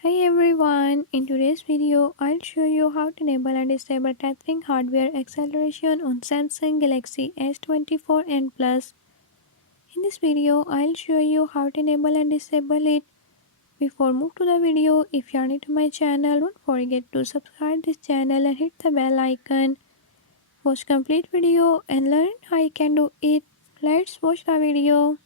Hey everyone, in today's video I'll show you how to enable and disable tethering hardware acceleration on Samsung Galaxy S24 and Plus. In this video I'll show you how to enable and disable it. Before move to the video, if you are new to my channel, don't forget to subscribe this channel and hit the bell icon. Watch complete video and learn how you can do it. Let's watch the video.